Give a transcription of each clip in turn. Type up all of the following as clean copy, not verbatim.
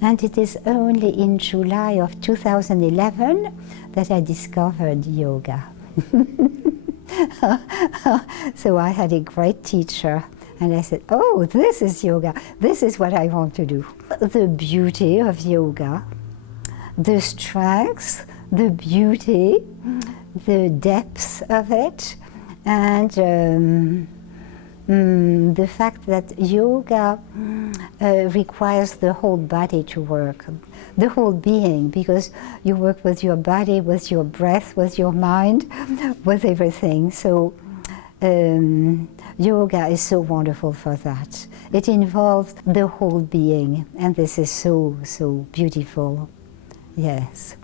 And it is only in July of 2011 that I discovered yoga. So I had a great teacher, and I said, oh, this is yoga, this is what I want to do. The beauty of yoga, the strength, the beauty, the depth of it, and the fact that yoga requires the whole body to work, the whole being, because you work with your body, with your breath, with your mind, with everything. So yoga is so wonderful for that. It involves the whole being, and this is so, so beautiful. Yes.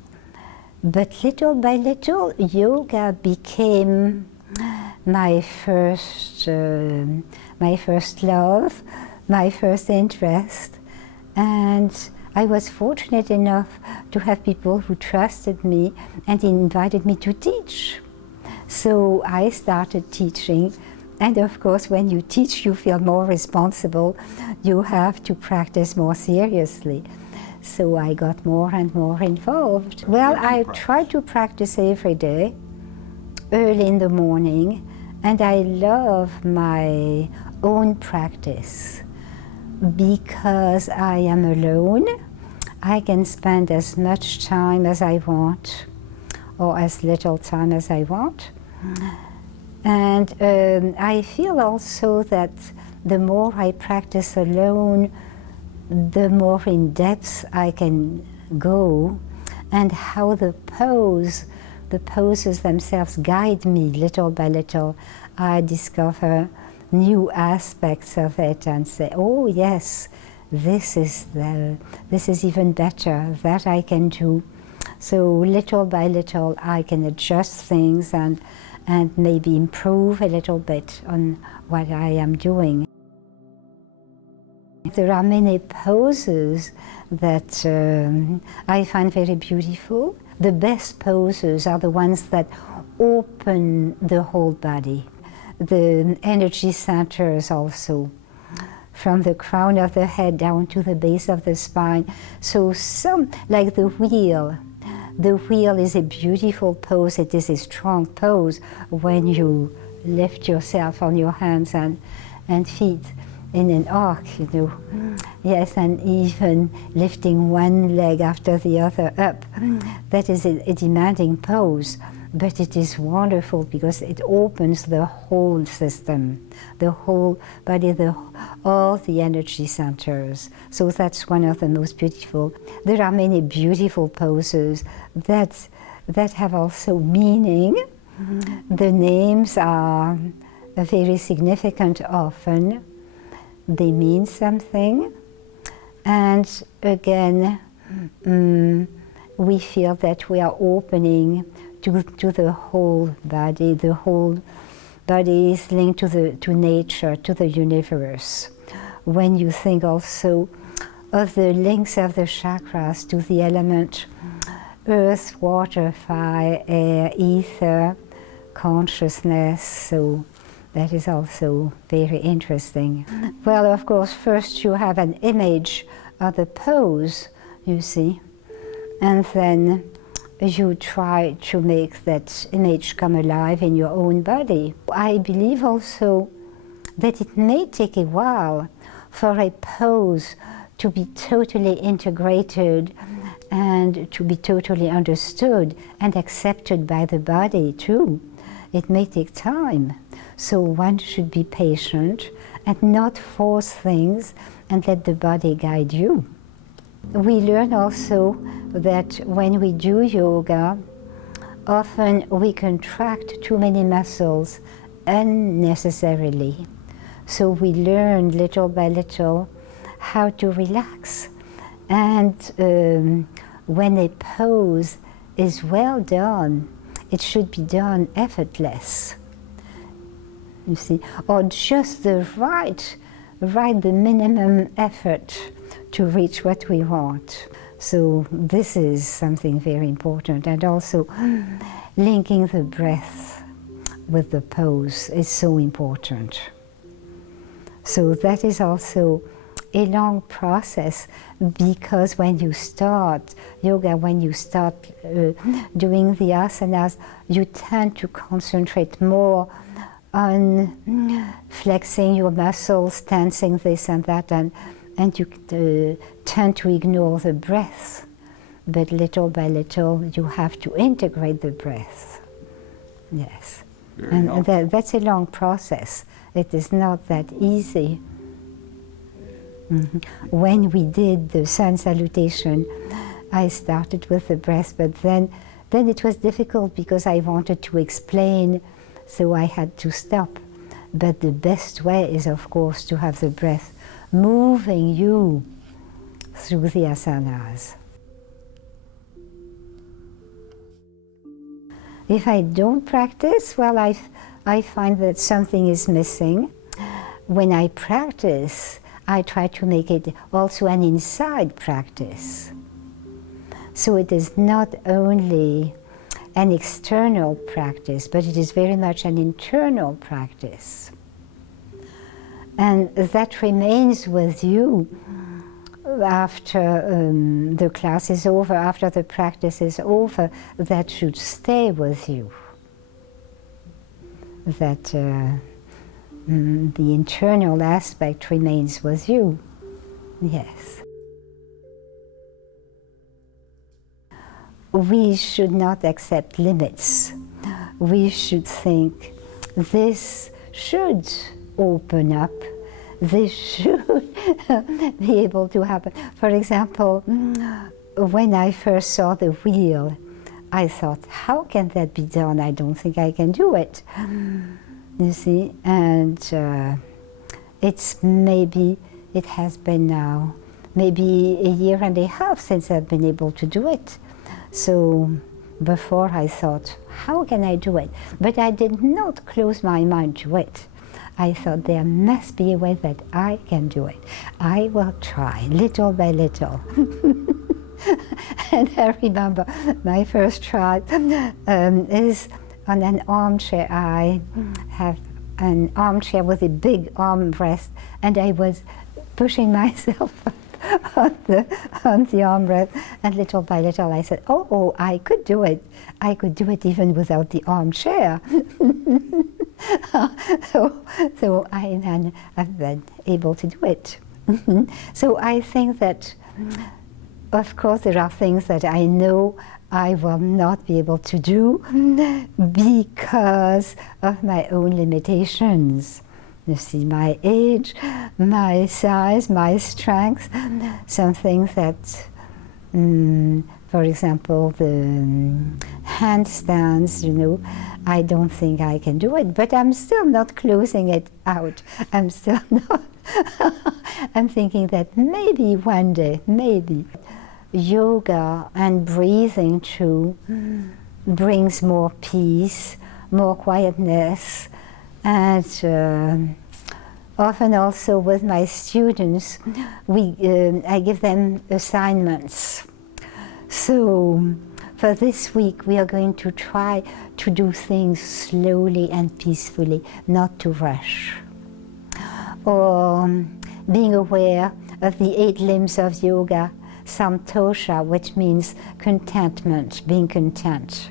But little by little, yoga became my first love, my first interest, and I was fortunate enough to have people who trusted me and invited me to teach. So I started teaching, and of course when you teach you feel more responsible, you have to practice more seriously. So I got more and more involved. Well, I try to practice every day, early in the morning, and I love my own practice because I am alone. I can spend as much time as I want, or as little time as I want. And I feel also that the more I practice alone, the more in depth I can go, and how the poses themselves guide me little by little. I discover new aspects of it and say, oh yes, this is even better, that I can do. So little by little I can adjust things and maybe improve a little bit on what I am doing. There are many poses that I find very beautiful. The best poses are the ones that open the whole body. The energy centers also, from the crown of the head down to the base of the spine. So some, like the wheel. The wheel is a beautiful pose. It is a strong pose when you lift yourself on your hands and feet in an arc, you know. Yes, and even lifting one leg after the other up. That is a demanding pose, but it is wonderful because it opens the whole system, the whole body, all the energy centers. So that's one of the most beautiful. There are many beautiful poses that have also meaning. The names are very significant often. They mean something, and again we feel that we are opening to the whole body. The whole body is linked to nature, to the universe. When you think also of the links of the chakras to the element earth, water, fire, air, ether, consciousness, so that is also very interesting. Well, of course, first you have an image of the pose, you see, and then you try to make that image come alive in your own body. I believe also that it may take a while for a pose to be totally integrated and to be totally understood and accepted by the body too. It may take time. So one should be patient and not force things and let the body guide you. We learn also that when we do yoga, often we contract too many muscles unnecessarily. So we learn little by little how to relax. And when a pose is well done, it should be done effortless. You see, or just the the minimum effort to reach what we want. So this is something very important, and also linking the breath with the pose is so important. So that is also a long process, because when you start yoga, when you start doing the asanas, you tend to concentrate more on flexing your muscles, tensing this and that, and you tend to ignore the breath. But little by little, you have to integrate the breath. Yes. And that's a long process. It is not that easy. When we did the sun salutation, I started with the breath, but then it was difficult because I wanted to explain, so I had to stop. But the best way is, of course, to have the breath moving you through the asanas. If I don't practice, well, I find that something is missing. When I practice, I try to make it also an inside practice. So it is not only an external practice, but it is very much an internal practice. And that remains with you after the class is over, after the practice is over. That should stay with you. That the internal aspect remains with you. Yes. We should not accept limits. We should think, this should open up, this should be able to happen. For example, when I first saw the wheel, I thought, how can that be done? I don't think I can do it. You see, and it has been now maybe a year and a half since I've been able to do it. So before I thought, how can I do it? But I did not close my mind to it. I thought there must be a way that I can do it. I will try, little by little. And I remember my first try is on an armchair. I have an armchair with a big armrest, and I was pushing myself on the armrest, and little by little I said, oh, I could do it. I could do it even without the armchair. So I've been able to do it. So I think that, of course, there are things that I know I will not be able to do because of my own limitations. You see, my age, my size, my strength, some things that, for example, the handstands, you know, I don't think I can do it, but I'm still not closing it out. I'm still not, I'm thinking that maybe one day, maybe, yoga and breathing too brings more peace, more quietness, and often also with my students, I give them assignments. So for this week we are going to try to do things slowly and peacefully, not to rush. Or being aware of the 8 limbs of yoga, santosha, which means contentment, being content.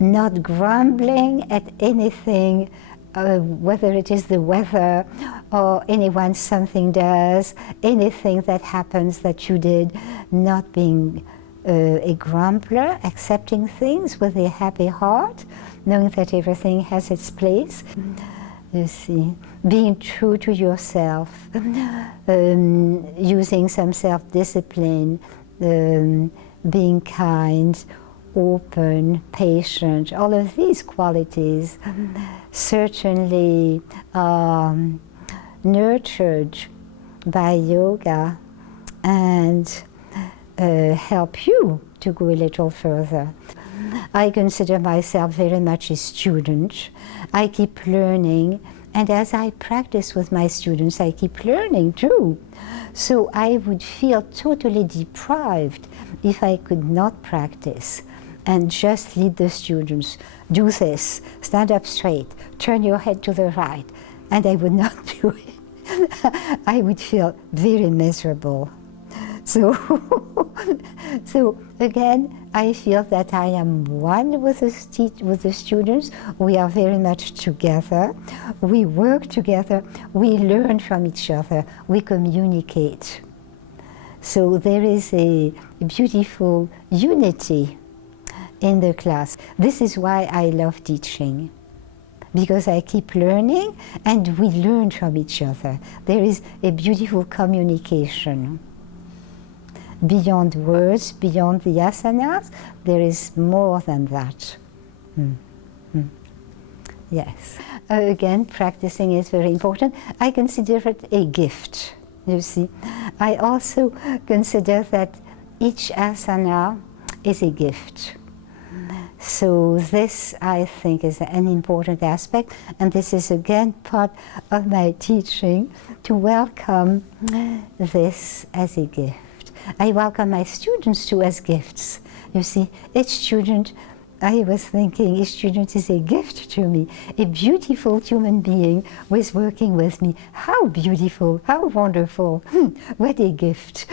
Not grumbling at anything, whether it is the weather or anyone something does, anything that happens that you did, not being a grumbler, accepting things with a happy heart, knowing that everything has its place. You see, being true to yourself, using some self-discipline, being kind, open, patient, all of these qualities certainly are nurtured by yoga and help you to go a little further. I consider myself very much a student. I keep learning, and as I practice with my students, I keep learning too. So I would feel totally deprived if I could not practice and just lead the students. Do this, stand up straight, turn your head to the right, and I would not do it. I would feel very miserable. So, so again, I feel that I am one with the students. We are very much together. We work together. We learn from each other. We communicate. So there is a beautiful unity in the class. This is why I love teaching, because I keep learning and we learn from each other. There is a beautiful communication. Beyond words, beyond the asanas, there is more than that. Yes. Again, practicing is very important. I consider it a gift, you see. I also consider that each asana is a gift. So this, I think, is an important aspect, and this is again part of my teaching, to welcome this as a gift. I welcome my students too as gifts. You see, each student, I was thinking, each student is a gift to me, a beautiful human being who is working with me. How beautiful, how wonderful, what a gift.